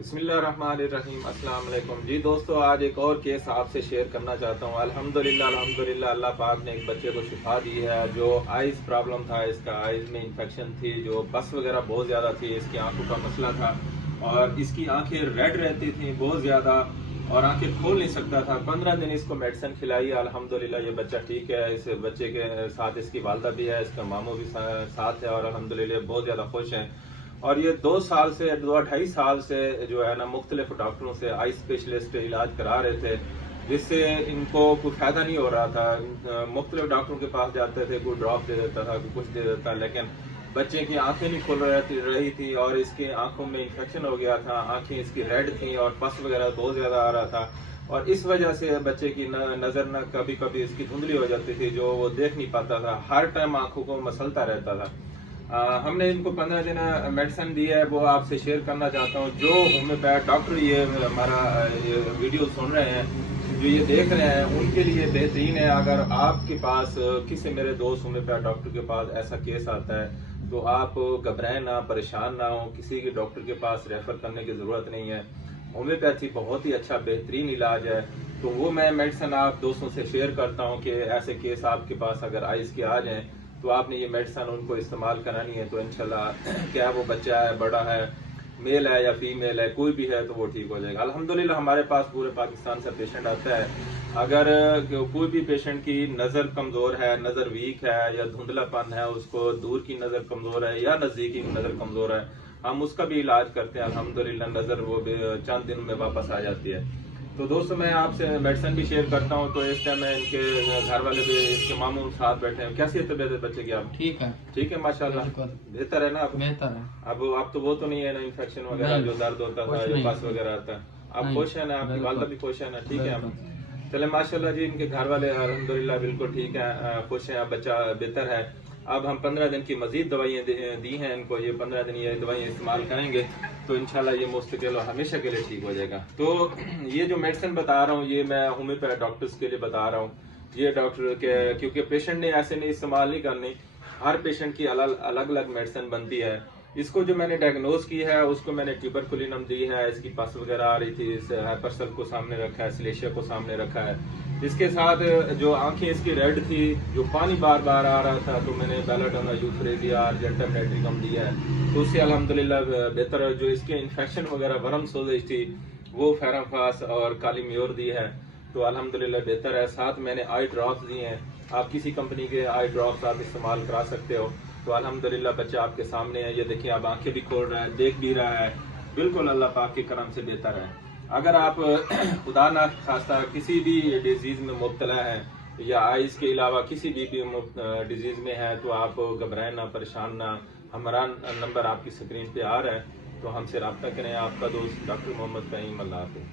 बिस्मिल्लाहिर्रहमानिर्रहीम, अस्सलाम वालेकुम। जी दोस्तों, आज एक और केस आपसे शेयर करना चाहता हूँ। अल्हम्दुलिल्लाह अल्लाह पाक ने एक बच्चे को शिफा दी है। जो आइज़ प्रॉब्लम था, इसका आइज़ में इन्फेक्शन थी, जो पस वगैरह बहुत ज़्यादा थी, इसकी आंखों का मसला था और इसकी आंखें रेड रहती थी बहुत ज़्यादा और आंखें खोल नहीं सकता था। 15 दिन इसको मेडिसिन खिलाई। अल्हम्दुलिल्लाह ये बच्चा ठीक है। इस बच्चे के साथ इसकी वालदा भी है, इसका मामू भी साथ है और अल्हम्दुलिल्लाह बहुत ज़्यादा खुश हैं। और ये 2 साल से 2-2.5 साल से जो है ना मुख्तलिफ डॉक्टरों से आई स्पेशलिस्ट इलाज करा रहे थे, जिससे इनको कोई फायदा नहीं हो रहा था। मुख्तलिफ डॉक्टरों के पास जाते थे, कोई ड्रॉप दे देता था, कोई कुछ दे देता, लेकिन बच्चे की आंखें नहीं खुल रही थी और इसके आंखों में इन्फेक्शन हो गया था। आंखें इसकी रेड थी और पस वगैरह बहुत ज्यादा आ रहा था और इस वजह से बच्चे की नजर न कभी कभी इसकी धुंधली हो जाती थी, जो वो देख नहीं पाता था। हर टाइम आंखों को मसलता रहता था। हमने इनको 15 दिन मेडिसिन दी है, वो आपसे शेयर करना चाहता हूँ। जो होम्योपैथ डॉक्टर ये हमारा ये वीडियो सुन रहे हैं, जो ये देख रहे हैं, उनके लिए बेहतरीन है। अगर आपके पास किसी मेरे दोस्त होम्योपैथ डॉक्टर के पास ऐसा केस आता है तो आप घबराएं ना, परेशान ना हो। किसी के डॉक्टर के पास रेफर करने की जरूरत नहीं है। होम्योपैथी बहुत ही अच्छा बेहतरीन इलाज है। तो वो मैं मेडिसिन आप दोस्तों से शेयर करता हूँ कि ऐसे केस आपके पास अगर आइज के आ जाएं तो आपने ये मेडिसिन उनको इस्तेमाल करानी है, तो इंशाल्लाह क्या वो बच्चा है, बड़ा है, मेल है या फीमेल है, कोई भी है, तो वो ठीक हो जाएगा। अल्हम्दुलिल्लाह हमारे पास पूरे पाकिस्तान से पेशेंट आता है। अगर कोई भी पेशेंट की नज़र कमज़ोर है, नज़र वीक है या धुंधलापन है, उसको दूर की नज़र कमज़ोर है या नज़दीकी की नज़र कमज़ोर है, हम उसका भी इलाज करते हैं। अल्हम्दुलिल्लाह नज़र वो चंद दिन में वापस आ जाती है। तो दोस्तों, मैं आपसे मेडिसिन भी शेयर करता हूँ। तो इस टाइम मैं इनके घर वाले भी, इसके मामू साथ बैठे हैं। कैसी है तबीयत है बच्चे की? आप ठीक है? ठीक है माशाल्लाह, बेहतर है ना? अब बेहतर है। अब तो वो तो नहीं है ना इन्फेक्शन वगैरह, जो दर्द होता था, जो पस वगैरह आता है? आप खुश है ना? आपकी वालदा भी खुश है ना? ठीक है। अब चले माशाल्लाह जी, इनके घर वाले अल्हम्दुलिल्लाह बिल्कुल ठीक है, खुश हैं। अब बच्चा बेहतर है। अब हम 15 दिन की मजीद दवाइयाँ दी हैं इनको। ये 15 दिन ये दवाइयाँ इस्तेमाल करेंगे तो इंशाल्लाह ये मुस्तकिल और हमेशा के लिए ठीक हो जाएगा। तो ये जो मेडिसिन बता रहा हूँ, ये मैं होम्योपैथ डॉक्टर्स के लिए बता रहा हूँ। ये डॉक्टर के, क्योंकि पेशेंट ने ऐसे नहीं इस्तेमाल नहीं करनी, हर पेशेंट की अलग अलग मेडिसिन बनती है। इसको जो मैंने डायग्नोज की है, उसको मैंने ट्यूबरकुलिनम दी है। इसकी पस वगैरह आ रही थी, इस हाइपरसल को सामने रखा है, सिलेशिया को सामने रखा है। इसके साथ जो आंखें इसकी रेड थी, जो पानी बार बार आ रहा था, तो मैंने बेलाडोना, यूफ्रेजिया, अर्जेंटम नेट्रिकम दिया है। तो उससे अल्हम्दुलिल्लाह बेहतर है। जो इसके इन्फेक्शन वगैरह वर्म सोजिश थी, वो फेराफास और काली म्योर दी है, तो अल्हम्दुलिल्लाह बेहतर है। साथ मैंने आई ड्रॉप्स दिए हैं। आप किसी कंपनी के आई ड्रॉप्स आप इस्तेमाल करा सकते हो। तो अल्हम्दुलिल्लाह बच्चा आपके सामने है। ये देखिए, आप आंखें भी खोल रहा है, देख भी रहा है, बिल्कुल अल्लाह पाक के करम से बेहतर है। अगर आप खुदा ना खास्ता किसी भी डिजीज में मुब्तला है या आइज के अलावा किसी भी डिजीज में है, तो आप घबराएं ना, परेशान ना। हमारा नंबर आपकी स्क्रीन पे आ रहा है, तो हमसे रब्ता करें। आपका दोस्त डॉक्टर मोहम्मद फ़हीम। अल्लाह हाफ़िज़।